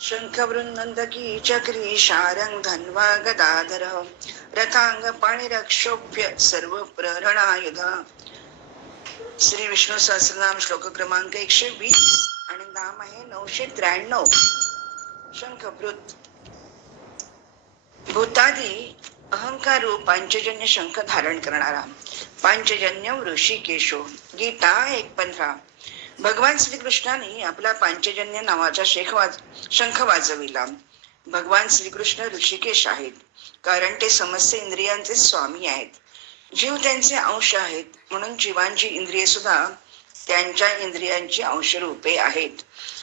शंखवृन्नन्दकी चक्री शारंग धन्वा गदाधर रथांग पाणिरक्षोभ्य सर्व प्रहरणायुध. श्री विष्णू सहस्रनाम श्लोक क्रमांक 120 आणि नाम आहे 993. शंखभृत भूतादी अहंकार रूप पांचजन्य शंख धारण करणारा. पांचजन्य ऋषिकेशो. गीता 1:15. भगवान श्रीकृष्णाने आपला पांचजन्य नावाचा शंख वाजविला. भगवान श्रीकृष्ण ऋषिकेश आहेत, कारण ते समस्त इंद्रियांचे स्वामी आहेत. जीव त्यांचे अंश आहेत, म्हणून जीवांची इंद्रिये सुद्धा त्यांच्या इंद्रियांची अंशरूपे आहेत.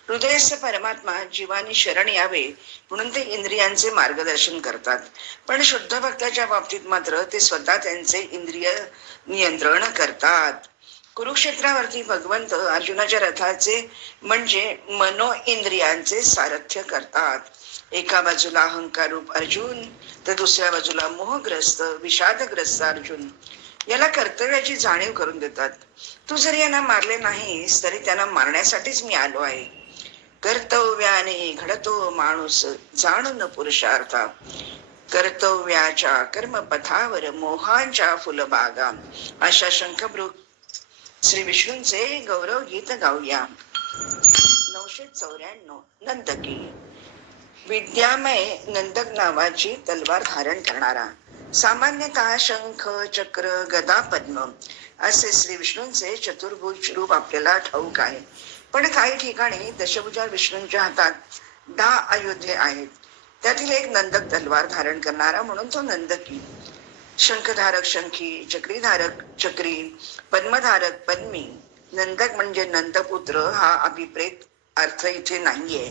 हृदयस्थ परमात्मा जीवानी शरण यावे म्हणून ते इंद्रियांचे मार्गदर्शन करतात. पण शुद्ध भक्ताच्या बाबतीत मात्र ते स्वतः त्यांचे इंद्रिय नियंत्रण करतात. कुरुक्षेत्रावरती भगवंत अर्जुनाच्या रथाचे म्हणजे मनो इंद्रियांचे सारथ्य करतात. एका बाजूला अहंकार रूप अर्जुन तर दुसऱ्या बाजूला मोहग्रस्त विषादग्रस्त अर्जुन याला कर्तव्याची जाणीव करून देतात. तू जरी यांना मारले नाहीस तरी त्यांना मारण्यासाठीच मी आलो आहे. कर्तव्याने घडतो माणूस जाणून पुरुषार्था. कर्तव्याच्या कर्मपथावर मोहांच्या फुलबागा. अशा शंखभृत श्री विष्णूंचे गौरव गीत गाऊया. 994. नंदकी. विद्यामय नंदक नावाची तलवार धारण करणारा. सामान्यतः शंख चक्र गदा पद्म असे श्री विष्णूंचे चतुर्भुज रूप आपल्याला ठाऊक आहे. पण काही ठिकाणी दशभुजा विष्णूंच्या हातात 10 आयुधे आहेत. त्यातील एक नंदक तलवार धारण करणारा म्हणून तो नंदकी. शंखधारक शंखी, चक्रीधारक चक्री, पद्मधारक पद्मी. नंदक म्हणजे नंदपुत्र हा अभिप्रेत अर्थ इथे नाहीये.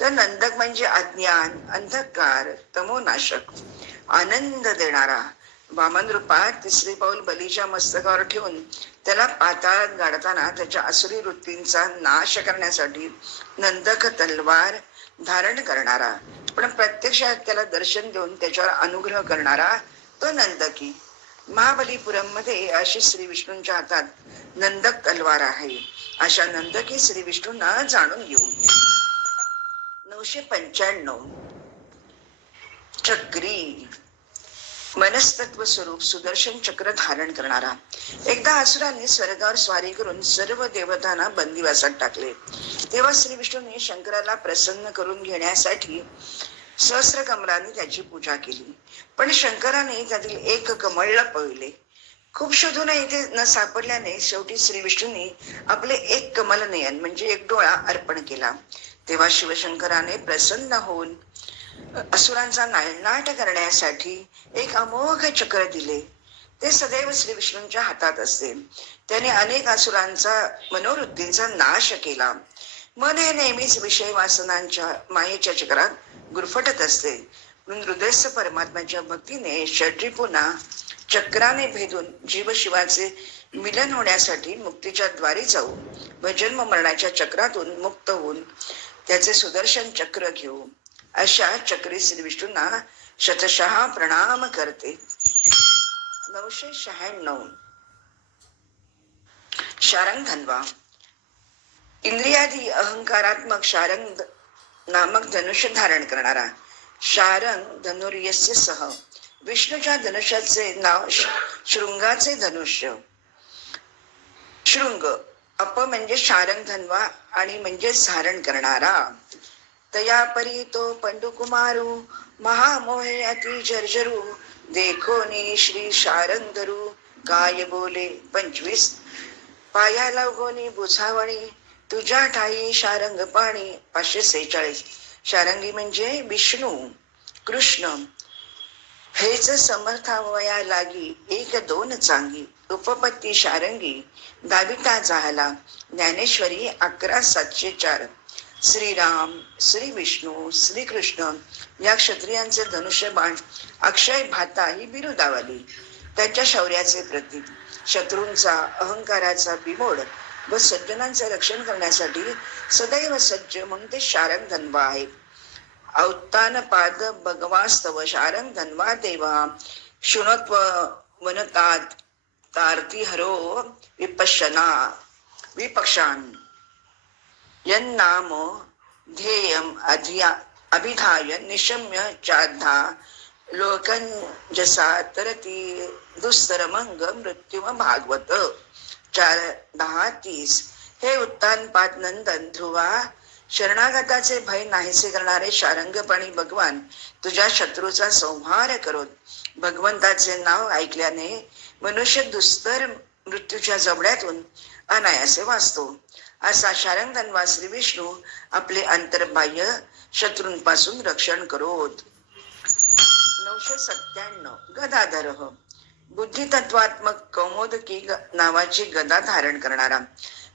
तर नंदक म्हणजे अज्ञान अंधकार तमोनाशक आनंद देणारा. वामन रूपात तिसरे पाऊल बलीच्या मस्तकावर ठेवून त्याला पाताळात गाडताना त्याच्या असुरी वृत्तींचा नाश करण्यासाठी नंदक तलवार धारण करणारा, पण प्रत्यक्षात त्याला दर्शन देऊन त्याच्यावर अनुग्रह करणारा तो नंदकी. महाबलीपुरम मध्ये अशी श्री विष्णूंच्या हातात नंदक तलवार आहे. अशा नंदकी श्री विष्णूंना जाणून घेऊ. 995. चक्री. मनस्तत्व स्वरूप सुदर्शन चक्र धारण करणारा. एकदा असुराने स्वर्गावर स्वारी करून सर्व देवतांना बंदिवासात टाकले. तेव्हा श्री विष्णूंनी शंकराला प्रसन्न करून घेण्यासाठी सहस्र कमलांनी त्याची पूजा केली. पण शंकराने त्यातील एक कमळ लपविले. खूप शोधूनही ते न सापडल्याने शेवटी श्री विष्णूंनी आपले एक कमल नयन म्हणजे एक डोळा अर्पण केला. तेव्हा शिवशंकराने प्रसन्न होऊन असुरांचा नायनाट करण्यासाठी एक अमोघ चक्र दिले. ते सदैव श्री विष्णूंच्या हातात असते. त्याने अनेक असुरांचा मनोवृत्तींचा नाश केला. मन हे नेहमीच विषय वासनांच्या मायेच्या चक्रात गुरफटत असते. म्हणून हृदयस्थ परमात्म्याच्या भक्तीने षड्रिपूंना चक्राने भेदून जीव शिवाचे मिलन होण्यासाठी मुक्तीच्या द्वारी जाऊ व जन्म मरणाच्या चक्रातून मुक्त होऊन त्याचे सुदर्शन चक्र घेऊ. अशा चक्री श्री विष्णूंना शतशः प्रणाम करते. 996. शारंग धन्वा. इंद्रियादी अहंकारात्मक शारंग नामक धनुष्य धारण करणारा. शारंग धनुर्यस्य सह. विष्णूच्या धनुष्याचे नाव शृंगाचे धनुष्य. शृंग अप म्हणजे शारंग धन्वा आणि म्हणजे धारण करणारा. तया परी तो पंडुकुमारू महामोहे अति जर्जरू देखोनी श्री शारंग धरू काय बोले 25. पायाला उगवणी बुझावणी तुझ्या ठाई शारंग पाणी 546. शारंगी म्हणजे विष्णू कृष्ण हेच समर्थावया लागी एक दोन चांगी. उपपत्ती शारंगी दाविता जाहला. ज्ञानेश्वरी 11,704. श्रीराम श्री विष्णू श्रीकृष्ण या क्षत्रियांचे धनुष्यबाण अक्षय भाता ही बिरुदावली. त्याच्या शौर्याचे प्रतीक. शत्रूंचा अहंकाराचा बिमोड व सज्जनांचे रक्षण करण्यासाठी सदैव सज्ज म्हणून ते शारंग धन्वा आहे. औत्तान पाद भगवास्तव शारंग धन्वा देवा शुणत्व वनतात तारती हरो विपक्षान यन्नाम ध्येयम अभिधाय निशम्य चाधा लोकंजसा तरती दुस्तरमंग मृत्युम भागवत. 4:10-30. हे उत्तानपाद नंदन ध्रुवा, शरणागताचे भय नाहीसे करणारे शारंगपाणी भगवान तुझ्या शत्रूचा संहार करोत. भगवंताचे नाव ऐकल्याने मनुष्य दुस्तर मृत्यूच्या जबड्यातून अनायासे वाचतो. असा शारंगधन्वा श्री विष्णू आपले अंतर्बाह्य शत्रूंपासून रक्षण करोत. 997. गदाधर. बुद्धितत्वात्मक कौमोदकी नावाची गदा धारण करणारा.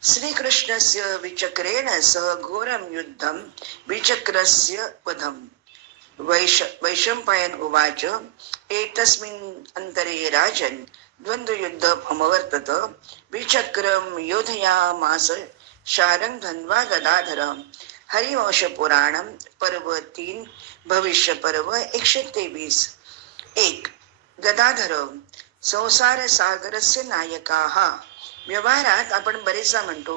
श्रीकृष्णस्य विचक्रेण सह घोरम युद्धम विचक्रस्य वधम. वैशंपायन उवाच एतस्मिन् अंतरे राजन् द्वंद्वयुद्धम् अमवर्तत विचक्रम योधयामास शारंगधन्वा गदाधर. हरिवंश पुराणम पर्व 3 भविष्य पर्व 123. 1. गदाधर संसार सागरस्य नायकाः. व्यवहारात आपण बरेचदा म्हणतो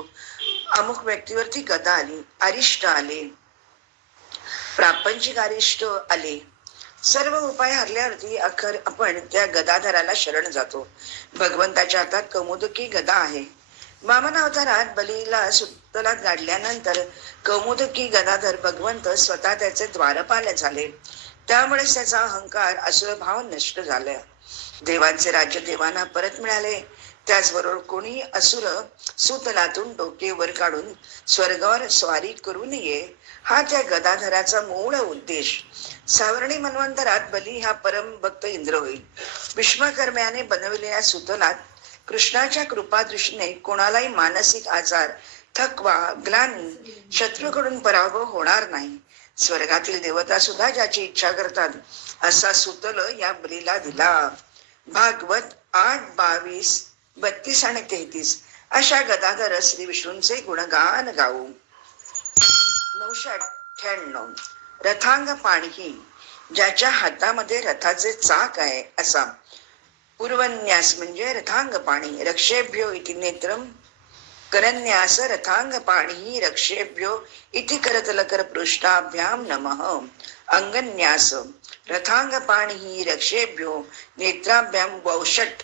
अमुक व्यक्तीवरती गदा आली, अरिष्ट आले, प्रापंचिक अरिष्ट आले. सर्व उपाय हरल्यावरती अखेर आपण त्या गदाधराला शरण जातो. भगवंताच्या हातात कौमुदकी गदा आहे. वामन अवतारात बलीला सुतलात गाडल्यानंतर कौमुदकी गदाधर भगवंत स्वतः त्याचे द्वारपाल झाले. त्यामुळे त्याचा अहंकार असुरभाव नष्ट झाला. देवांचे राज्य देवांना परत मिळाले. त्याचबरोबर कोणी असुर सुतलातून डोके वर काढून स्वर्गावर स्वारी करू नये, हा त्या गदाधराचा मूळ उद्देश. सावर्णी मन्वंतरात बली हा परम भक्त इंद्र होईल. विश्वकर्म्याने बनविलेल्या सुतलात कृष्णाच्या कृपा दृष्टीने कोणालाही मानसिक आजार, थकवा, ग्लानी, शत्रूकडून पराभव होणार नाही. स्वर्गातील देवता सुद्धा ज्याची इच्छा करतात असा सुतल या बलीला दिला. भागवत 8:22, 32 आणि 33. अशा गदाधर श्री विष्णूंचे गुणगान गाऊ. 998. रथांग पाणी. ज्याच्या हातामध्ये रथाचे चाक आहे असा. पूर्वन्यास म्हणजे रथांग पाणी. रक्षेभ्यो इति नेत्रम करन्यास रथांग पाणी रक्षेभ्यो इति करतलकर पृष्ठाभ्याम नमः. अंगन्यास रथांग पाणी रक्षेभ्यो नेत्राभ्याम वौषट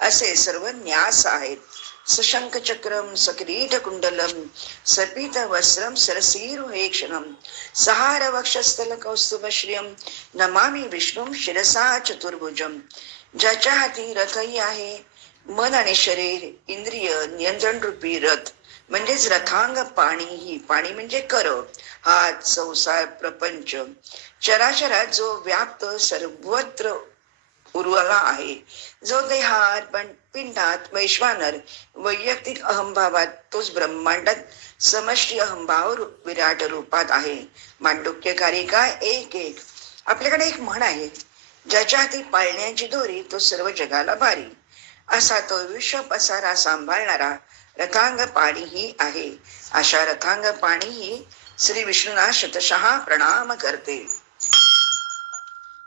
असे सर्व न्यास आहेत. सशंख चक्रम सकिरीट कुंडलम सपीत वस्त्रम सरसीरुहेक्षणम सहार वक्षस्थल कौस्तुभश्रियम नमामि विष्णुम शिरसा चतुर्भुजम. ज्याच्या हाती रथही आहे, मन आणि शरीर इंद्रिय नियंत्रण रूपी रथ म्हणजेच रथांग पाणी. पाणी म्हणजे कर, हात, संसार, प्रपंच, चराचरात जो व्याप्त सर्वत्र उरला आहे, जो देहात पिंडात वैश्वानर वैयक्तिक अहंभावात, तोच ब्रह्मांडात समष्टी अहंभाव विराट रूपात आहे. मांडुक्य कारिका 1:1. आपल्याकडे एक म्हण आहे, ज्याच्या हाती पाळण्याची दोरी तो सर्व जगाला भारी. असा तो विश्व पसारा सांभाळणारा रथांग पाणीही आहे. अशा रथांग पाणीही श्री विष्णूंना शतशः प्रणाम करते.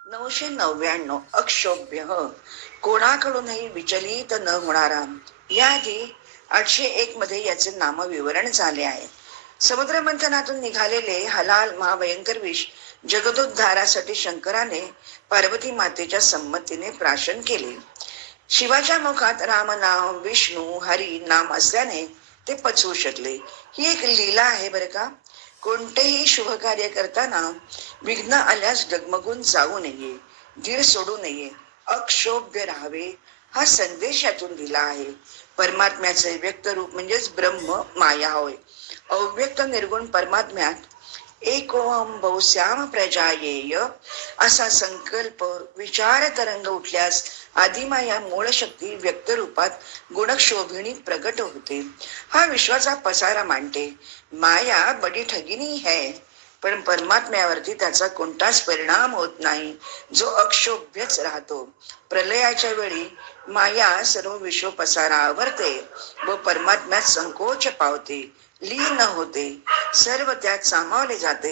999. अक्षोभ्य. कोणाकडूनही विचलित न होणारा. याआधी 801 मध्ये याचे नाम विवरण झाले आहे. समुद्र मंथनातून निघालेले हलाल महाभयंकर विष जगदोद्धारासाठी शंकराने पार्वती मातेच्या संमतीने प्राशन केले. शिवाच्या मुखात राम नाम, विष्णू, हरी नाम असल्याने ते पचवू शकले. ही एक लीला आहे बरं का. कोणतेही शुभ कार्य करताना विघ्न आल्यास डगमगून जाऊ नये, धीर सोडू नये, अक्षोभ्य राहावे हा संदेश यातून दिला आहे. परमात्म्याचे व्यक्त रूप म्हणजेच ब्रह्म माया होय. अव्यक्त निर्गुण परमात्म्यात एकोहम बहुश्याम प्रजायेय असा संकल्प विचार तरंग उठल्यास आदिमाया मूळ शक्ती व्यक्त रूपात गुणक्षोभिणी प्रगट होते. हा विश्वाचा पसारा मांडते. माया बडी ठगिनी है, पण परमात्म्यावरती त्याचा कोणताच परिणाम होत नाही, जो अक्षोभ्यच राहतो. प्रलयाच्या वेळी माया सर्व विश्व पसारा आवरते व परमात्म्यात संकोच पावते, लीन होते, सर्व त्यात सामावले जाते.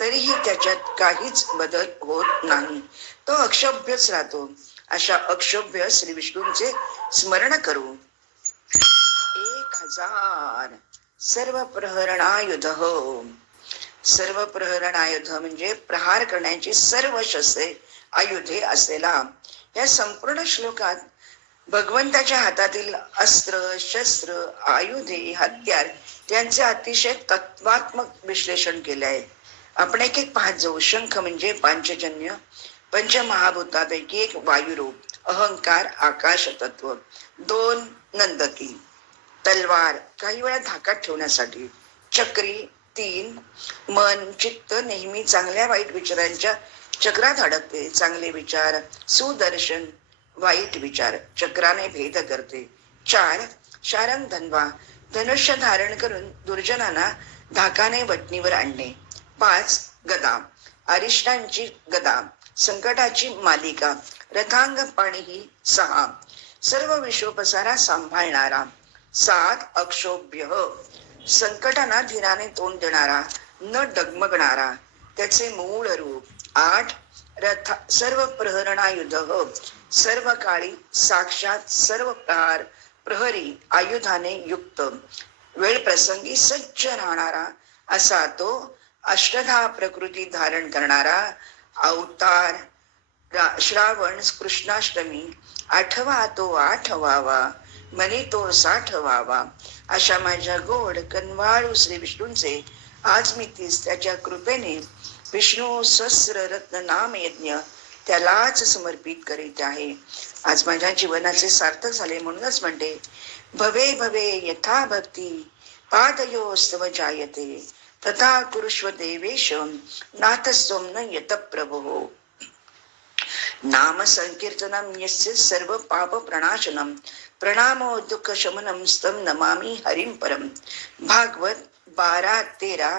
तरीही त्याच्यात काहीच बदल होत नाही, तो अक्षोभ्यच राहतो. अशा अक्षोभ्य श्री विष्णूंचे स्मरण करू. 1000. सर्व प्रहरणायुध. सर्व प्रहरण आयुध म्हणजे प्रहार करण्याची सर्व शस्त्रे आयुधे असलेला. या संपूर्ण श्लोकात भगवंताच्या हातातील अस्त्र शस्त्र आयुधे हत्यार यांचे अतिशय तत्वात्मक विश्लेषण केले आहे. आपण एक एक पाहत जाऊ. शंख म्हणजे पांचजन्य, पंचमहाभूतापैकी एक वायुरूप, अहंकार आकाश तत्व, 2 नंदकी, तलवार काही वेळा धाकात ठेवण्यासाठी, चक्री 3 मन चित्त नेहमी चांगल्या वाईट विचारांच्या चक्रात अडकते, चांगले विचार, सुदर्शन वाईट विचार चक्राने भेद करते, 4 शारंग धन्वा धनुष्य धारण करून दुर्जनांना धाकाने वटणीवर आणणे, 5 गदा अरिष्टांची गदा संकटाची मालिका, रथांग पाणी ही 6 सर्व विश्वपसारा सांभाळणारा, 7 अक्षोभ्य संकटांना धीराने तोंड देणारा न डगमगणारा त्याचे मूळ रूप, 8 रथ सर्व प्रहरणायुध सर्व काळी साक्षात सर्व प्रहार प्रहरी आयुधाने युक्त वेळ प्रसंगी सज्ज राहणारा असा तो अष्टधा प्रकृती धारण करणारा अवतार. श्रावण कृष्णाष्टमी 8वा तो 8वावा मनी तो 60वावा अशा माझ्या गोड कनवाळू श्री विष्णूंचे आज मी तीस त्याच्या कृपेने विष्णू सहस्र रत्न नाम यज्ञ त्यालाच समर्पित करीत आहे. आज माझ्या जीवनाचे सार्थक झाले म्हणूनच म्हणते, भवे भवे यथा भक्ती पादयोस्तव जायते तथा कुरुष्व देवेश नाथस्त्वं न यत प्रभो. नाम संकीर्तनम यस्य सर्व पाप प्रणाशनम प्रणामो दुःख शमनम स्तम नमामि हरिम परम. भागवत 12, 13,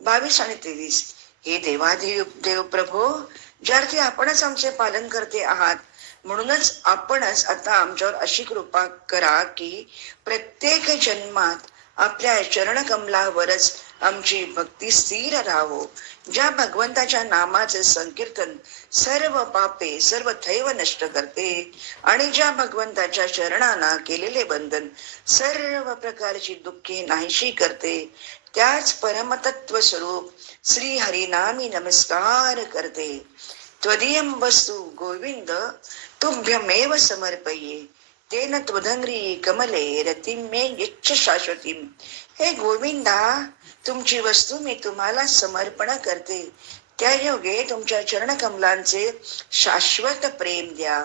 22 आणि 23. हे देव प्रभो, ज्यार्थी आपणच आमचे पालन करते आहात म्हणूनच आपणच आता आमच्यावर अशी कृपा करा की प्रत्येक जन्मात आपल्या चरणकमलावरच आमची भक्ती स्थिर राहो. ज्या भगवंताच्या नामाचे संकीर्तन सर्व पापे सर्व थैव नष्ट करते आणि ज्या भगवंताच्या चरणांना केलेले बंधन सर्व प्रकारची दुःखे नाहीशी करते, त्याच परमतत्व स्वरूप श्री हरिनामी नमस्कार करते. त्वदीयं वस्तु गोविंद तुभ्यमेव समर्पये तेन त्वदंग्री कमले रतिं मे यच्छ शाश्वतीं. हे गोविंदा, तुमची वस्तू मी तुम्हाला समर्पण करते, त्या योगे तुमच्या चरणकमलांचे शाश्वत प्रेम द्या.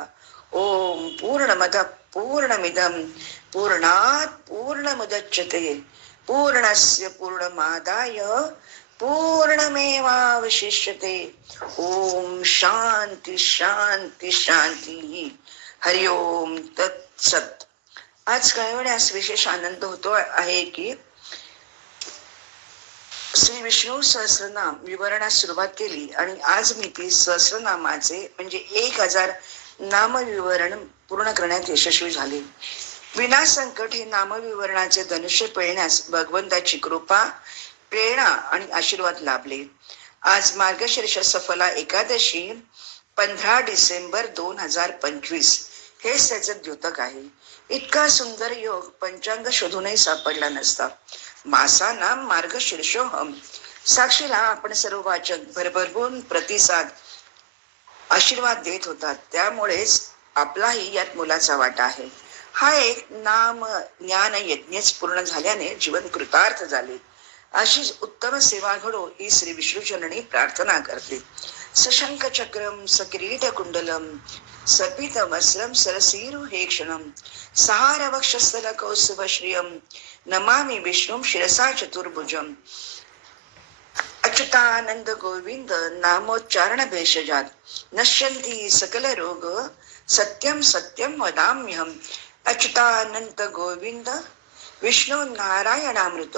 ओम पूर्णमद पूर्णमिदं पूर्णात पूर्णमुदच्यते पूर्णस्य पूर्णमादाय पूर्णमेवावशिष्यते. ओम शांती शांती शांती. हरिओम तत्सत. आज कळवण्यास विशेष आनंद होतो आहे की श्री विष्णू सहस्रनाम विवरणास सुरुवात केली आणि आज मी ती सहस्रनामाचे म्हणजे 1000 नामविवरण पूर्ण करण्यात यशस्वी झाले. विनासंकट हे नामविवरणाचे धनुष्य पेळण्यास भगवंताची कृपा प्रेरणा आणि आशीर्वाद लाभले. आज मार्गशीर्ष सफला एकादशी 15 डिसेंबर 2025 हेच त्याचे द्योतक आहे. इतका सुंदर योग पंचांग शोधूनही सापडला नसता. मासाना मार्गशीर्षोहम. साक्षीला आपण सर्व वाचक भरभरून प्रतिसाद आशीर्वाद देत होतात, त्यामुळेच आपलाही यात मुलाचा वाटा आहे. हा एक नाम ज्ञान यज्ञच पूर्ण झाल्याने जीवन कृतार्थ झाले. अशीच उत्तम सेवा घडो ही श्री विष्णूचरणी प्रार्थना करते. सशंख चक्रम सकिरीट कुंडलम सपित वस्त्रम सरसीरु हे क्षणम सहार वक्षस्थल कौस्तुभ श्रियम नमामि विष्णुम शिरसा चतुर्भुजम. अच्युतानंद गोविंद नामोच्चारण भेषजात नश्यन्ति सकल रोग सत्यम सत्यम वदाम्यहम. अच्युतानंद गोविंद विष्णु नारायणामृत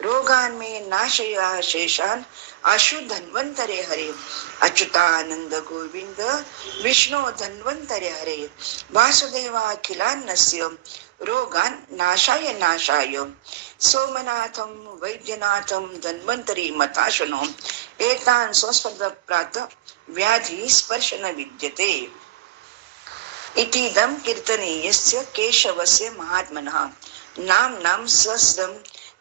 रोगान्मे नाशया शेषान आशु धन्वंतरे हरे. अच्युतानंद गोविंद विष्णु धन्वंतरे हरे वासुदेवाखिलान्नस्य रोगान नाशाय नाशाय. सोमनाथम वैद्यनाथम धन्वंतरी मताशनो एतान संस्पर्ध प्रात व्याधी स्पर्शन विद्यते. इतीदं कीर्तनीयस्य केशवस्य महात्मनः नाम सहस्रं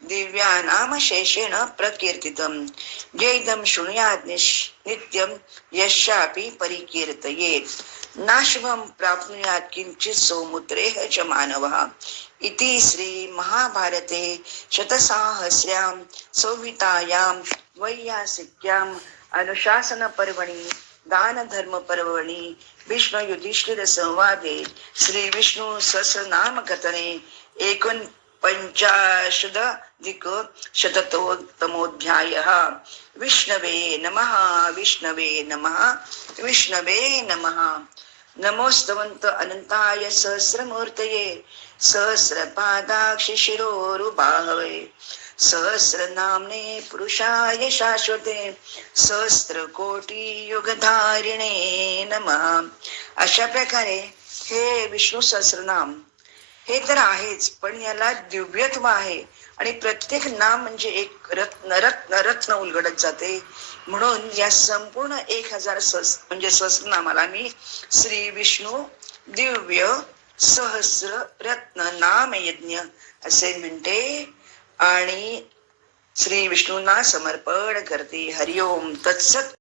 दिव्यानाम शेषेण प्रकीर्तितम जेदम शृणुयात् नित्यम यशापि परिकीर्तयेत् नाशवं प्राप्नुयात् किंचित् सौमुद्रेह च मानवः इति श्री महाभारते शतसाहस्र्यां संहितायां वैयासिक्यां अनुशासन पर्वणि दान धर्म पर्वणि विष्णु युधिष्ठिर संवादे श्री विष्णु सहस्रनाम कथने एकोनपंचाशदधिक शततमोऽध्यायः। विष्णवे नमः, विष्णवे नमः, विष्णवे नमः। नमोस्तवंत अनंताय सहस्रमूर्तये सहस्रपादाक्ष शिरोरुबाहवे सहस्रनाम्ने पुरुषाय शाश्वते सहस्रकोटी युगधारिणे नमः। अशा प्रकारे हे विष्णू सहस्रनाम हे तर आहेच, पण याला दिव्यत्व आहे आणि प्रत्येक नाम म्हणजे एक रत्न रत्न रत्न उलगडत जाते. म्हणून या संपूर्ण 1000 म्हणजे सहस्रनामाला मी श्री विष्णू दिव्य सहस्र रत्न नाम यज्ञ असे म्हणते आणि श्री विष्णूंना समर्पण करते. हरिओम तत्सत.